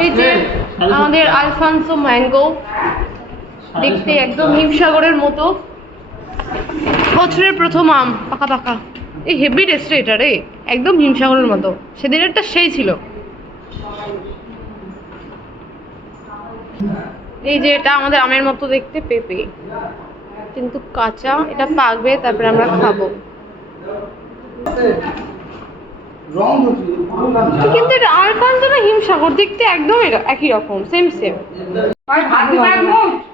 এই যে আমাদের আলফানসো ম্যাঙ্গো, দেখতে একদম হিমসাগরের মতো। বছরের প্রথম আম, পাকা পাকা। এই হেভি টেস্ট এটা রে, একদম হিমসাগরের মতো। সেদিনেরটা সেই ছিল। এই যে এটা আমাদের আমের মতো দেখতে, পেঁপে কিন্তু কাঁচা। এটা পাকবে, তারপরে আমরা খাবো। কিন্তু এটা আলফানসো না হিমসাগর, দেখতে একদম এটা একই রকম, সেম সেম।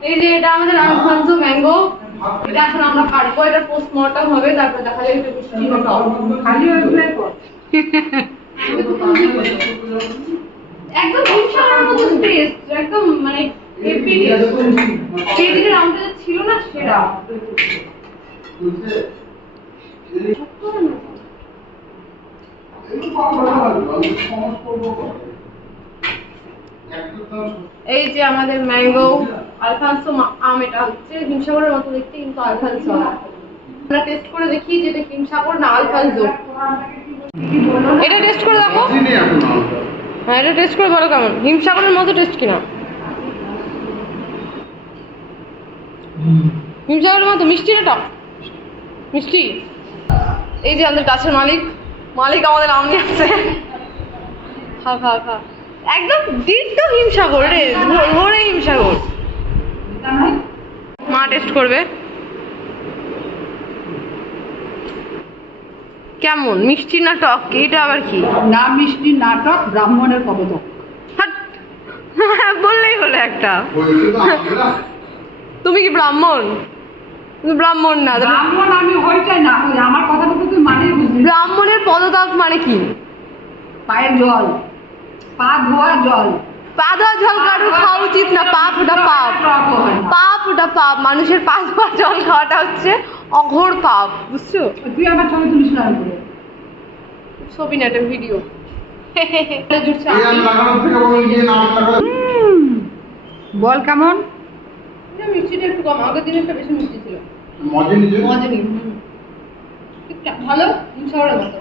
এই যে এটা আমাদের আলফানসো ম্যাঙ্গো, এটা এখন আমরা কাটবো। এটা পোস্টমর্টম হবে, তারপর দেখা যাবে এটা মিষ্টি না টক। একদম হিমসাগরের মতো টেস্ট, একদম মানে হেভি টেস্ট। সেদিনের আমটা ছিল না সেটা। এই যে আমাদের ম্যাঙ্গো আলফানসো আম, এটা হচ্ছে হিমসাগরের মতো দেখতে কিন্তু আলফানসো। আমরা টেস্ট করে দেখি যে এটা হিমসাগর না আলফানসো। এটা টেস্ট করে দেখো। হ্যাঁ, এটা টেস্ট করে বলো কেমন, হিমসাগরের মতো টেস্ট কিনা। হিমসাগরের মতো মিষ্টি না টক? মিষ্টি। এই যে আমাদের গাছের মালিক আমাদের আম নিয়ে আসছে। খা খা খা, একদম ডিট্টো হিমসাগর রে, ভোরে হিমসাগর। মা টেস্ট করবে কেমন, মিষ্টি না টক? এটা আবার কি? না মিষ্টি না টক, ব্রাহ্মণের কবতক। বললেই হলো একটা। তুমি কি ব্রাহ্মণ? তুমি ব্রাহ্মণ না। ব্রাহ্মণ আমি হইটাই না হই, আমার কথাটা তো তুই মানে বুঝলি। ব্রাহ্মণের পদত্যাগ মানে কি? পায়ের জল, পা ধোয়া জল। পা ধোয়া জল কারোর খাওয়া উচিত না, পাপ, ওটা পাপ। পাপ, ওটা পাপ। মানুষের পা ধোয়া জল খাওয়াটা হচ্ছে অঘোর পাপ, বুঝছো? তুই আমার ছবি তুলিস না করে। ছবি না, এটা ভিডিও। বল কেমন? মিষ্টিটা একটু কম, আগের দিন একটা বেশি মিষ্টি ছিল। মজনি ঠিকঠাক ভালো, হিমসাগরের মতো।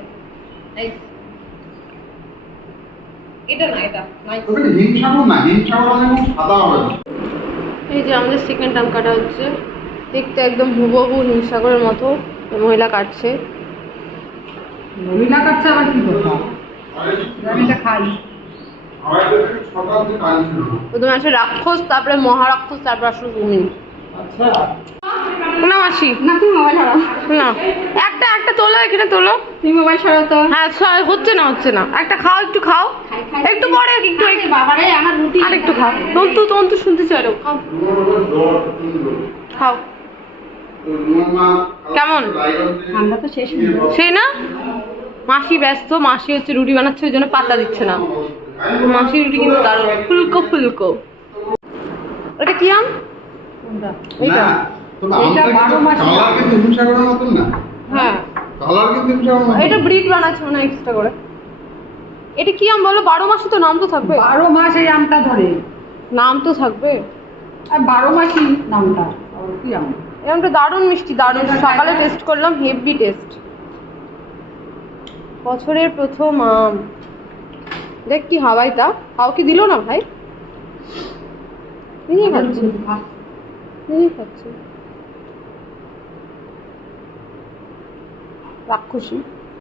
এটা না, এটা নাই। হিমসাগর না, হিমসাগর মানে সাদা হবে। এই যে আমাদের সেকেন্ড আম কাটা হচ্ছে, দেখতে একদম হুবহু হিমসাগরের মতো। মহিলা কাটছে। মহিলা কাটছে আবার কি কথা? আমি এটা খাই। প্রথমে আসে রাক্ষস, তারপরে মহারাক্ষস, তারপর আসলে তুমি। আচ্ছা না মাসি, না তুমি মোবাইল সরাও না, একটা তোলো, এখানে তোলো। তুমি মোবাইল সরাও তো। হ্যাঁ, হচ্ছে না। একটা খাও, একটু খাও। একটু পরে, একটু বাবারে আমার রুটি আর একটু খাও। তন্তু শুনতে চাইলো, খাও খাও। কেমন? ঠান্ডা তো শেষ হয়ে গেল। সেই না, মাসি ব্যস্ত। মাসি হচ্ছে রুটি বানাচ্ছে, ওই জন্য পাতা দিচ্ছে না। মাসি রুটি কিন্তু তার ফুলকো। ওটা কি আম? কোনটা? এইটা। এটা 12 মাস কালার কিন্তু হিমসাগরের মতন না। হ্যাঁ, কালার কিন্তু হিমসাগরের মতন। এটা ব্রিড বানাচ্ছে না এক্সট্রা করে। এটা কি আম বলো? 12 মাসই তো, নাম তো থাকবে। 12 মাস এই আমটা ধরে। নাম তো থাকবে। আর 12 মাসই নামটা। আর কি আম? এই আমটা দারুণ মিষ্টি, দারুণ। সকালে টেস্ট করলাম, হেভি টেস্ট। বছরের প্রথম আম। দেখ কি হাওয়াইটা, কাউকে দিল না ভাই, নিজেই খাচ্ছি। রাক্ষসী।